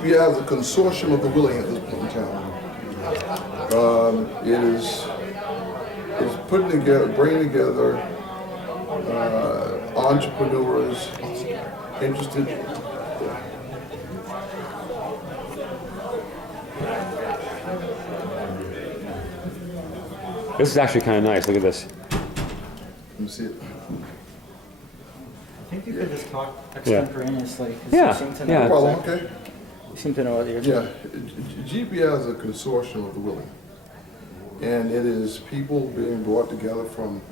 GBI is a consortium of the willing at this point in time. It is putting together, bringing together entrepreneurs interested. This is actually kind of nice. Look at this. Let me see it. I think you could just talk extemporaneously. 'Cause Yeah, You seem to know, yeah. Well, okay. you seem to know what you're Yeah, doing. GBI is a consortium of the willing. And it is people being brought together from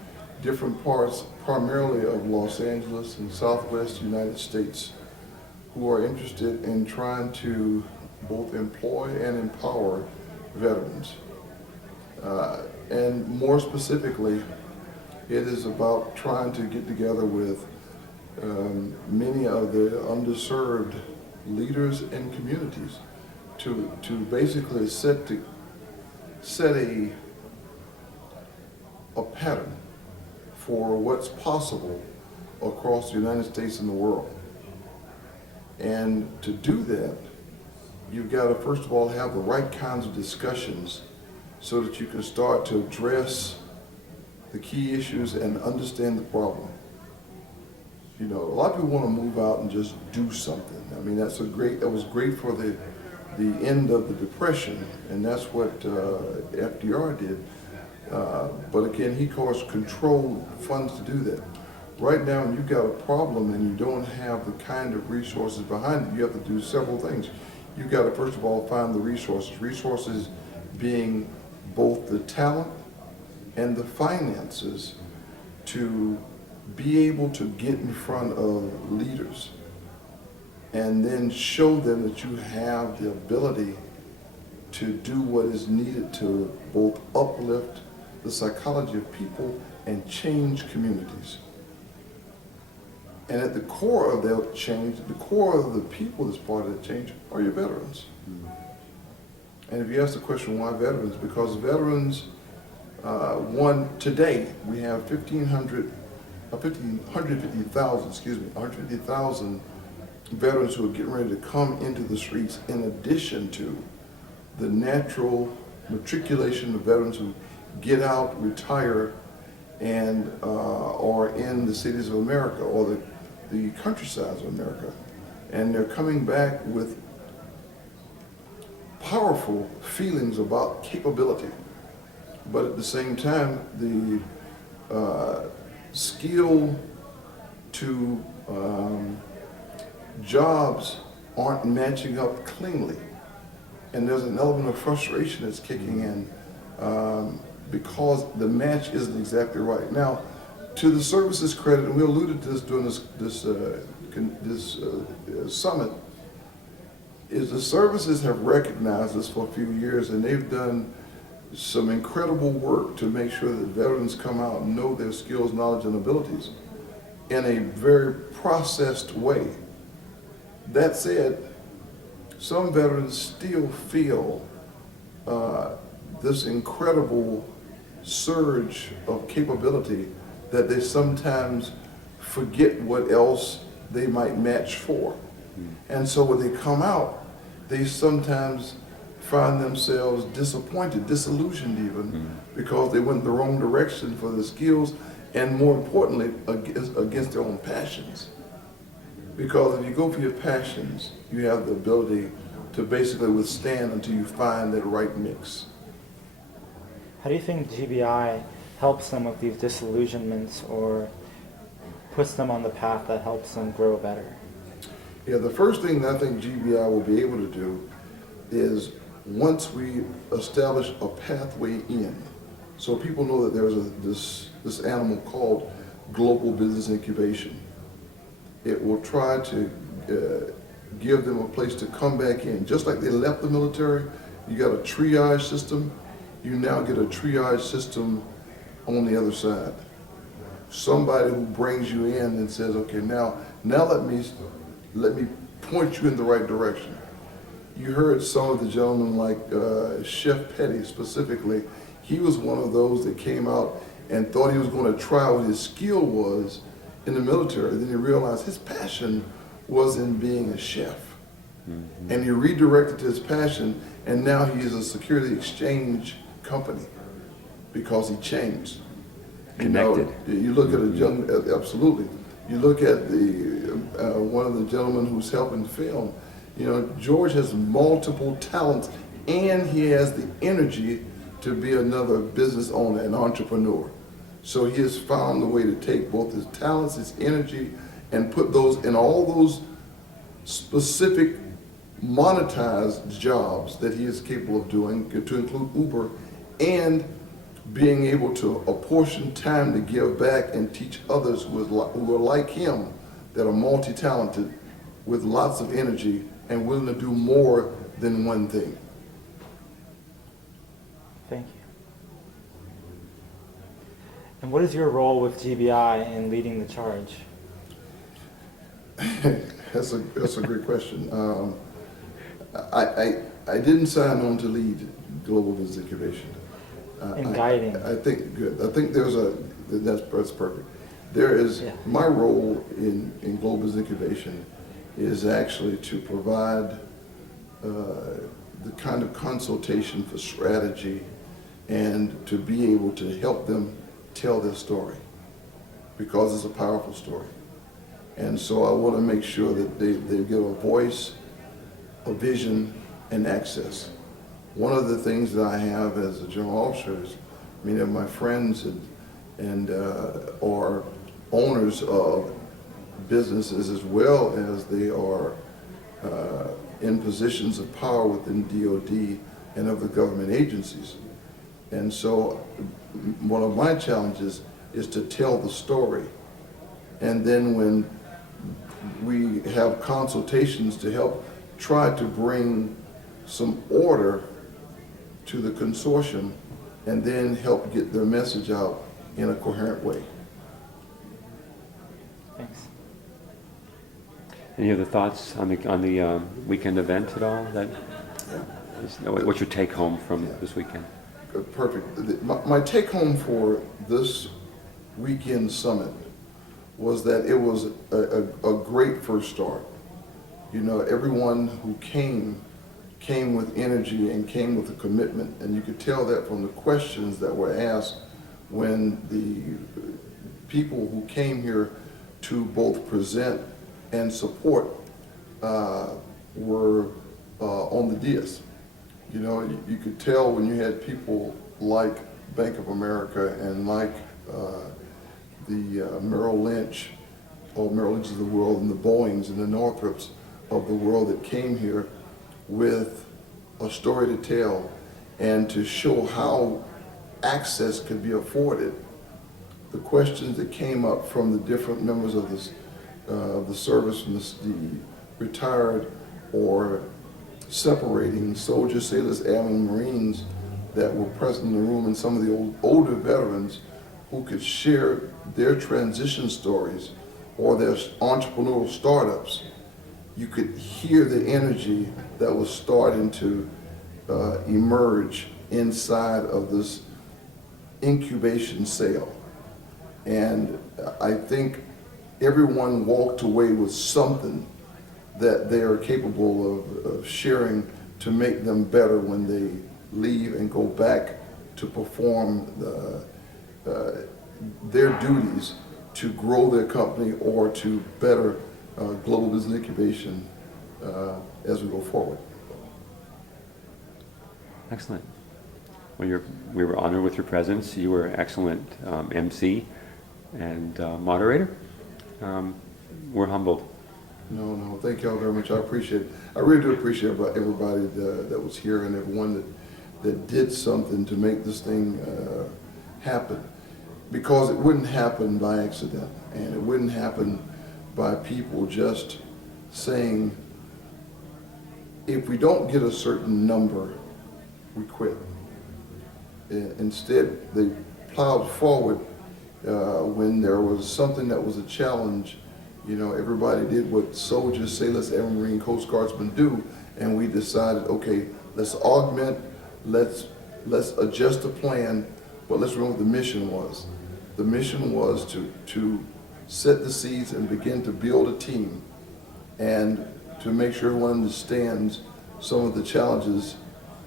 different parts, primarily of Los Angeles and Southwest United States, who are interested in trying to both employ and empower veterans. And more specifically, it is about trying to get together with many of the underserved leaders and communities to basically set a pattern for what's possible across the United States and the world. And to do that, you've got to first of all have the right kinds of discussions so that you can start to address the key issues and understand the problem. You know, a lot of people want to move out and just do something. I mean, that was great for the end of the Depression, and that's what FDR did. But again, he caused controlled funds to do that. Right now, when you've got a problem and you don't have the kind of resources behind it, you have to do several things. You've got to, first of all, find the resources. Resources being both the talent and the finances to be able to get in front of leaders and then show them that you have the ability to do what is needed to both uplift the psychology of people and change communities. And at the core of that change, the core of the people that's part of that change are your veterans. And if you ask the question, why veterans? Because veterans, today we have 150,000 veterans who are getting ready to come into the streets, in addition to the natural matriculation of veterans who get out, retire, and are in the cities of America or the countrysides of America. And they're coming back with powerful feelings about capability. But at the same time, the skill to jobs aren't matching up cleanly. And there's an element of frustration that's kicking in because the match isn't exactly right. Now, to the services credit, and we alluded to this during this summit, is the services have recognized this for a few years, and they've done some incredible work to make sure that veterans come out and know their skills, knowledge, and abilities in a very processed way. That said, some veterans still feel this incredible surge of capability that they sometimes forget what else they might match for. And so when they come out, they sometimes find themselves disappointed, disillusioned even, because they went the wrong direction for their skills, and more importantly, against their own passions. Because if you go for your passions, you have the ability to basically withstand until you find that right mix. How do you think GBI helps them with these disillusionments or puts them on the path that helps them grow better? Yeah, the first thing that I think GBI will be able to do is, once we establish a pathway in, so people know that there's this animal called global business incubation. It will try to give them a place to come back in. Just like they left the military, you got a triage system, you now get a triage system on the other side. Somebody who brings you in and says, okay, now let me point you in the right direction. You heard some of the gentlemen, like Chef Petty specifically. He was one of those that came out and thought he was going to try what his skill was in the military. Then he realized his passion was in being a chef. And he redirected his passion, and now he is a security exchange company because he changed. Connected. You look at a gentleman, absolutely. You look at the one of the gentlemen who's helping film. George has multiple talents, and he has the energy to be another business owner, an entrepreneur. So he has found a way to take both his talents, his energy, and put those in all those specific monetized jobs that he is capable of doing, to include Uber, and being able to apportion time to give back and teach others who are like him, that are multi-talented with lots of energy and willing to do more than one thing. Thank you. And what is your role with GBI in leading the charge? That's a great question. I didn't sign on to lead Global Business Incubation. In guiding. I think good. I think that's perfect. There is my role in Global Business Incubation is actually to provide the kind of consultation for strategy and to be able to help them tell their story, because it's a powerful story. And so I want to make sure that they get a voice, a vision, and access. One of the things that I have as a general officer is many of my friends and are owners of businesses, as well as they are in positions of power within DOD and of the government agencies. And so one of my challenges is to tell the story. And then when we have consultations to help try to bring some order to the consortium and then help get their message out in a coherent way. Thanks. Any other thoughts on the weekend event at all? What's your take home from this weekend? Perfect. My take home for this weekend summit was that it was a great first start. Everyone who came with energy and came with a commitment, and you could tell that from the questions that were asked when the people who came here to both present and support were on the dais. You could tell when you had people like Bank of America and like the Merrill Lynch of the world, and the Boeings and the Northrops of the world that came here with a story to tell and to show how access could be afforded. The questions that came up from the different members of the service, from the retired or separating soldiers, sailors, airmen, Marines that were present in the room, and some of the older veterans who could share their transition stories or their entrepreneurial startups. You could hear the energy that was starting to emerge inside of this incubation cell. And I think everyone walked away with something that they are capable of sharing to make them better when they leave and go back to perform their duties to grow their company or to better global business incubation as we go forward. Excellent. Well, we were honored with your presence. You were excellent MC and moderator. We're humbled. No, thank y'all very much. I appreciate it. I really do appreciate everybody that was here and everyone that did something to make this thing happen. Because it wouldn't happen by accident, and it wouldn't happen by people just saying, if we don't get a certain number, we quit. Instead, they plowed forward when there was something that was a challenge. Everybody did what soldiers, sailors, airmen, Marine, Coast Guardsmen do, and we decided, okay, let's augment, let's adjust the plan, but let's remember what the mission was. The mission was to set the seeds and begin to build a team. And to make sure everyone understands some of the challenges,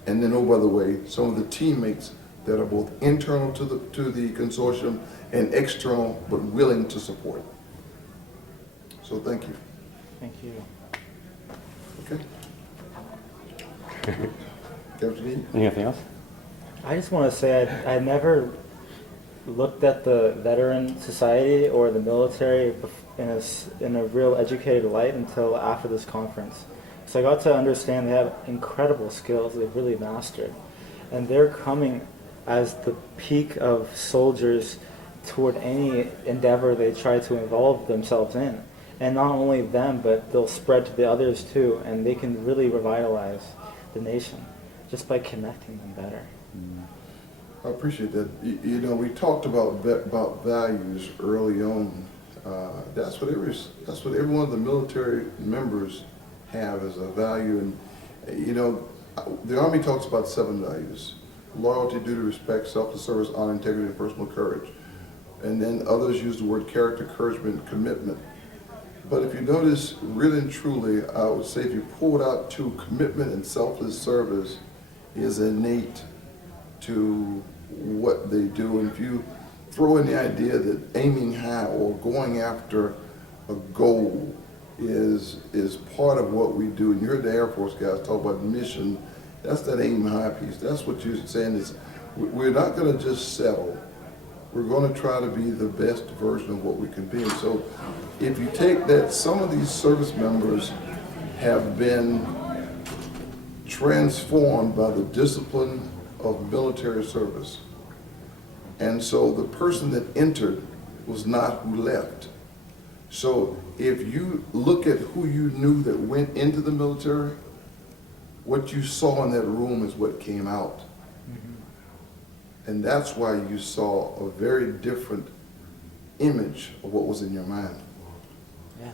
and then, oh, by the way, some of the teammates that are both internal to the consortium and external, but willing to support. So thank you. Thank you. Okay. Captain E? Anything else? I just want to say I never looked at the veteran society or the military in a real educated light until after this conference. So I got to understand they have incredible skills they've really mastered. And they're coming as the peak of soldiers toward any endeavor they try to involve themselves in. And not only them, but they'll spread to the others too, and they can really revitalize the nation just by connecting them better. I appreciate that. You know, we talked about values early on. That's what every one of the military members have as a value. And you know, the Army talks about 7 values: loyalty, duty, respect, selfless service, honor, integrity, and personal courage. And then others use the word character, encouragement, commitment. But if you notice, really and truly, I would say if you pulled out 2, commitment and selfless service is innate to what they do. And if you throw in the idea that aiming high or going after a goal is part of what we do, and you heard the Air Force guys talk about mission, that's that aim high piece. That's what you're saying is we're not going to just settle. We're going to try to be the best version of what we can be. And so if you take that, some of these service members have been transformed by the discipline of military service. And so the person that entered was not who left. So if you look at who you knew that went into the military, what you saw in that room is what came out. And that's why you saw a very different image of what was in your mind. Yeah.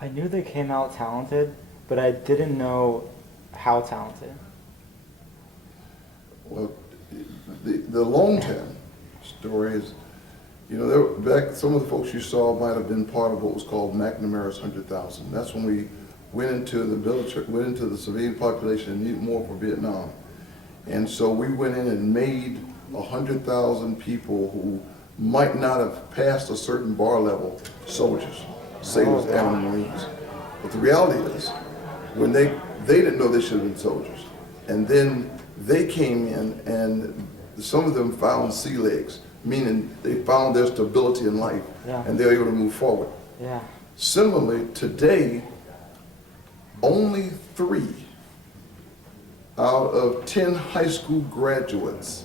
I knew they came out talented, but I didn't know how talented. Well, the long-term story is, you know, back some of the folks you saw might have been part of what was called McNamara's 100,000. That's when we went into the military, went into the civilian population and needed more for Vietnam. And so we went in and made 100,000 people who might not have passed a certain bar level soldiers, sailors, and Marines. But the reality is, when they didn't know they should have been soldiers. And then they came in and some of them found sea legs, meaning they found their stability in life, and they were able to move forward. Yeah. Similarly, today, only 3 out of 10 high school graduates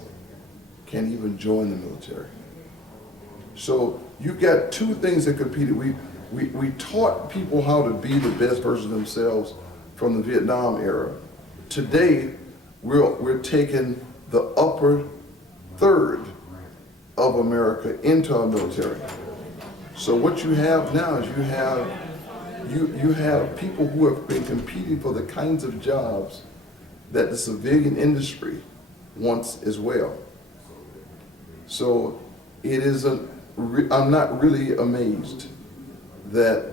can even join the military. So you've got 2 things that competed. We taught people how to be the best version of themselves from the Vietnam era. Today, we're taking the upper third of America into our military. So what you have now is you have people who have been competing for the kinds of jobs that the civilian industry wants as well. So it is I'm not really amazed that,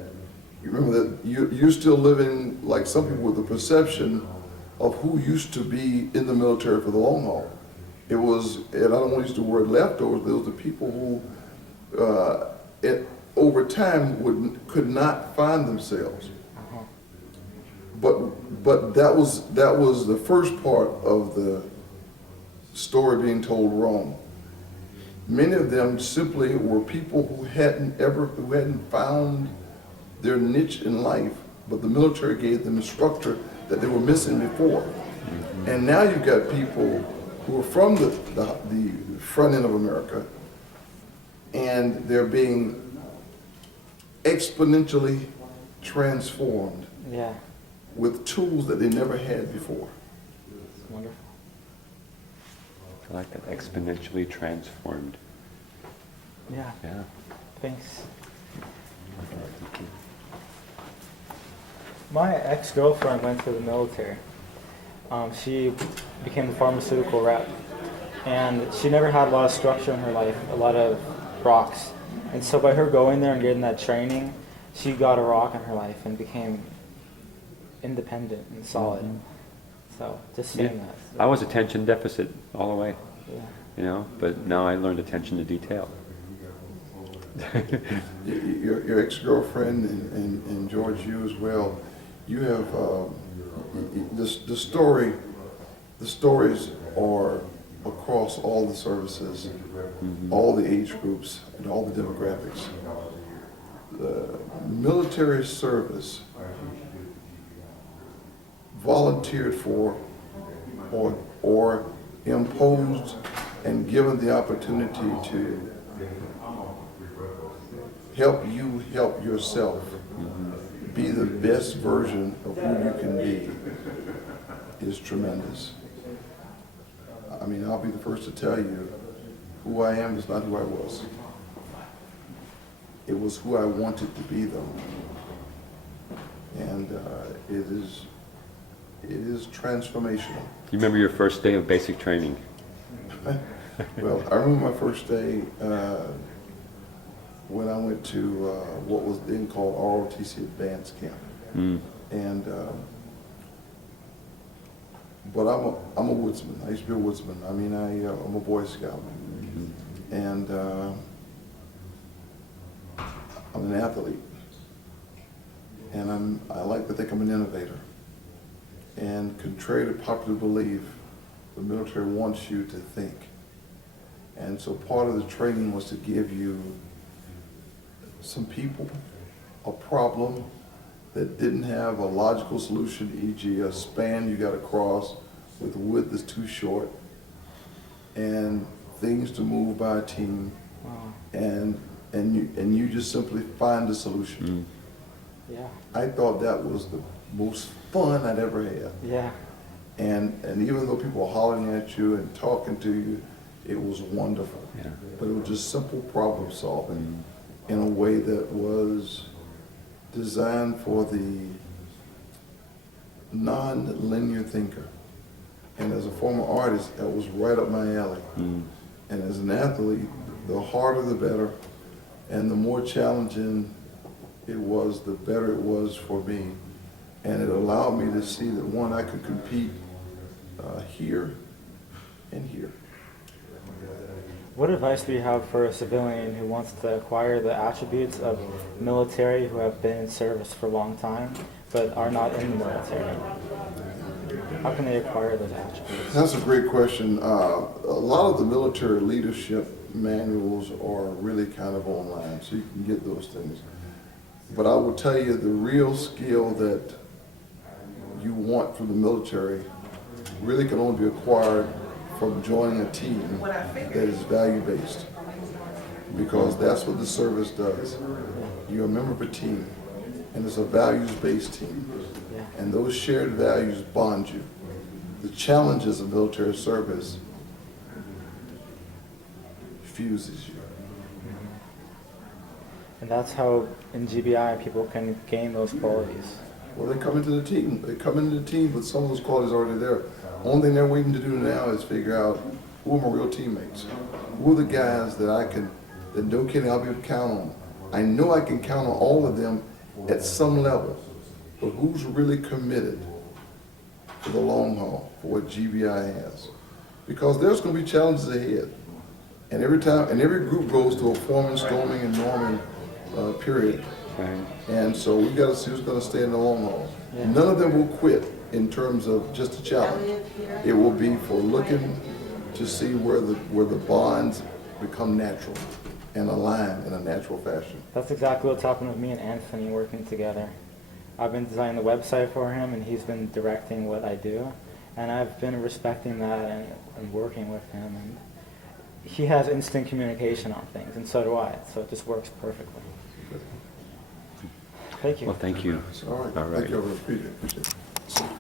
you remember that you're still living like some people with the perception of who used to be in the military for the long haul. It was, and I don't want to use the word leftovers, those are the people who over time could not find themselves. But that was the first part of the story being told wrong. Many of them simply were people who hadn't found their niche in life, but the military gave them a structure that they were missing before. And now you've got people who are from the front end of America, and they're being exponentially transformed with tools that they never had before. It's wonderful. I like that, exponentially transformed. Yeah. Yeah. Thanks. Thank you. My ex-girlfriend went to the military. She became a pharmaceutical rep, and she never had a lot of structure in her life, a lot of rocks. And so by her going there and getting that training, she got a rock in her life and became independent and solid. So just saying Yeah. that. I was attention deficit all the way, Yeah. you know, but now I learned attention to detail. Your ex-girlfriend and George, you as well, you have, the stories are across all the services, all the age groups, and all the demographics. The military service volunteered for or imposed and given the opportunity to help you help yourself be the best version of who you can be is tremendous. I mean, I'll be the first to tell you, who I am is not who I was. It was who I wanted to be, though. And it is transformational. You remember your first day of basic training? Well, I remember my first day when I went to what was then called ROTC Advanced Camp. And but I'm a woodsman. I used to be a woodsman. I mean, I'm a Boy Scout, and I'm an athlete, and I like to think I'm an innovator. And contrary to popular belief, the military wants you to think. And so part of the training was to give you some people, a problem that didn't have a logical solution, e.g. a span you got to cross with wood that's too short, and things to move by a team, and you just simply find a solution. Yeah. I thought that was the most fun I'd ever had. Yeah. And even though people were hollering at you and talking to you, it was wonderful. Yeah. But it was just simple problem solving in a way that was designed for the non-linear thinker. And as a former artist, that was right up my alley. And as an athlete, the harder the better, and the more challenging it was, the better it was for me. And it allowed me to see that, one, I could compete here and here. What advice do you have for a civilian who wants to acquire the attributes of military who have been in service for a long time but are not in the military? How can they acquire those attributes? That's a great question. A lot of the military leadership manuals are really kind of online, so you can get those things. But I will tell you, the real skill that you want from the military really can only be acquired from joining a team that is value-based, because that's what the service does. You're a member of a team, and it's a values-based team, and those shared values bond you. The challenges of military service fuses you. And that's how in GBI people can gain those qualities. Well, they come into the team. They come into the team with some of those qualities already there. Only thing they're waiting to do now is figure out who are my real teammates. Who are the guys that no kidding, I'll be able to count on. I know I can count on all of them at some level, but who's really committed for the long haul, for what GBI has? Because there's going to be challenges ahead. And every group goes through a forming, storming, and norming period. Right. And so we've got to see who's going to stay in the long haul. Yeah. None of them will quit in terms of just a challenge. It will be for looking to see where the bonds become natural and align in a natural fashion. That's exactly what's happened with me and Anthony working together. I've been designing the website for him, and he's been directing what I do. And I've been respecting that and working with him. And he has instant communication on things, and so do I. So it just works perfectly. Thank you. Well, thank you. All right. All right. Thank you. I appreciate it.